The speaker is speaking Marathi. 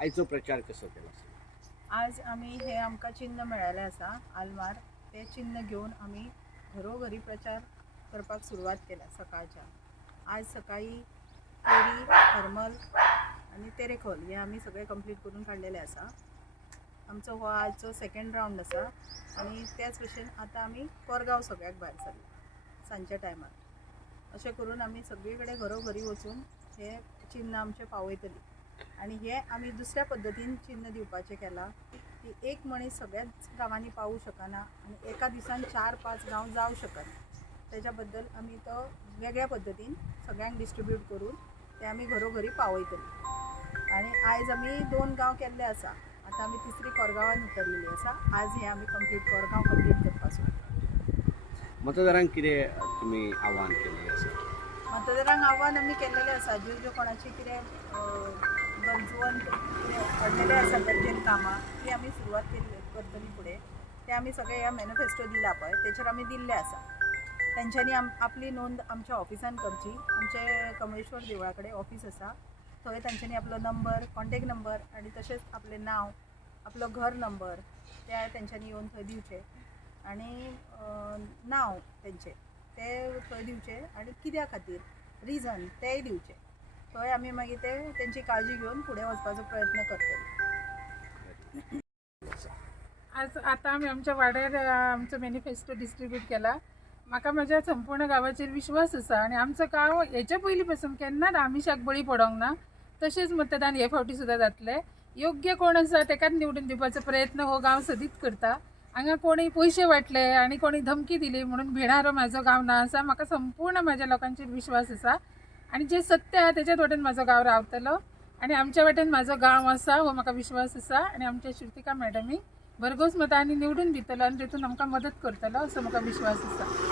आयचो प्रचार कसो केला आज आमी हे आमकां चिन्ह मेळ्ळेलें आसा आलमार ते चिन्ह घेवन आमी घरोघरी प्रचार करपाक सुरवात केल्या सकाळच्या. आज सकाळी केरी हरमल आनी तेरेखोल हे आमी सगळे कंप्लीट करून काडलेले आसा आमचो हो आजचो सेकंड रावंड आसा आनी त्याच भशेन आतां आमी कोरगांव सगळ्याक भायर सरले सांजच्या टायमार अशें करून आमी सगळे कडेन घरोघरी वचून हे चिन्ह आमचे पावयतली आनी हे आमी दुसऱ्या पद्दतीन चिन्ह दिवपाचें केलां. की एक मनीस सगळ्याच गांवांनी पावूं शकना आनी एका दिसान चार पांच गांव जावं शकना तेज्या बद्दल आमी तो वेगळ्या पद्दतीन सगळ्यांक डिस्ट्रिब्यूट करून ते आमी घरोघरी पावयतली आनी आयज आमी दोन गांव केल्ले आसा आतां आमी तिसरी कोरगांवान उतरलेली आसा आज हे आमी कंप्लीट कोरगांव कंप्लीट करपाक सोदता मतदारांक कितें तुमी आव्हान केल्लें आसा मतदारांक आव्हान आमी केल्लेलें आसा ज्यो ज्यो कोणाची कितें अ, गरजवंत कितें आसा गरजेन कामां ती आमी सुरवात केली करतली फुडें ते आमी सगळे ह्या मॅनिफेस्टो दिला पळय तेचेर आमी दिल्ले आसा तेंच्यांनी आम आपली नोंद आमच्या ऑफिसान करची आमचे कमळेश्वर देवळा कडेन ऑफीस आसा थंय तांच्यांनी आपलो नंबर कॉन्टेक्ट नंबर आनी तशेंच आपलें नांव आपलो घर नंबर ते तेंच्यांनी येवन थंय दिवचे. आनी नांव तेंचें ते थंय दिवचे आनी कित्या खातीर रिजन तेंय दिवचे. थंय आमी मागीर ते तेंची काळजी घेवन फुडें वचपाचो प्रयत्न करतले आज आता आम्ही आमच्या वाड्यार आमचो मॅनिफेस्टो डिस्ट्रीब्यूट केला. म्हाका म्हज्या संपूर्ण गांवाचेर विश्वास आसा आनी आमचो गांव हेच्या पयलीं पासून केन्नाच आमिशाक बळी पडोंक ना. तशेंच मतदान हे फावटी सुद्दां जातलें. योग्य कोण आसा तेकाच निवडून दिवपाचो प्रयत्न हो गांव सदीत करता. हांगा कोणी पयशे वाटले आनी कोणी धमकी दिली म्हणून भिणारो म्हाजो गांव ना आसा म्हाका संपूर्ण म्हाज्या लोकांचेर विश्वास आसा आनी जे सत्य आहा त्याच्यात वाटेन माझं गांव रावतलो. आनी आमच्या वाटेन म्हाजो गांव आसा हो म्हाका विश्वास आसा आनी आमच्या श्रुतिका मॅडमी भरघोस मतांनी निवडून दितलो आनी तितून आमकां मदत करतलो असो म्हाका विश्वास आसा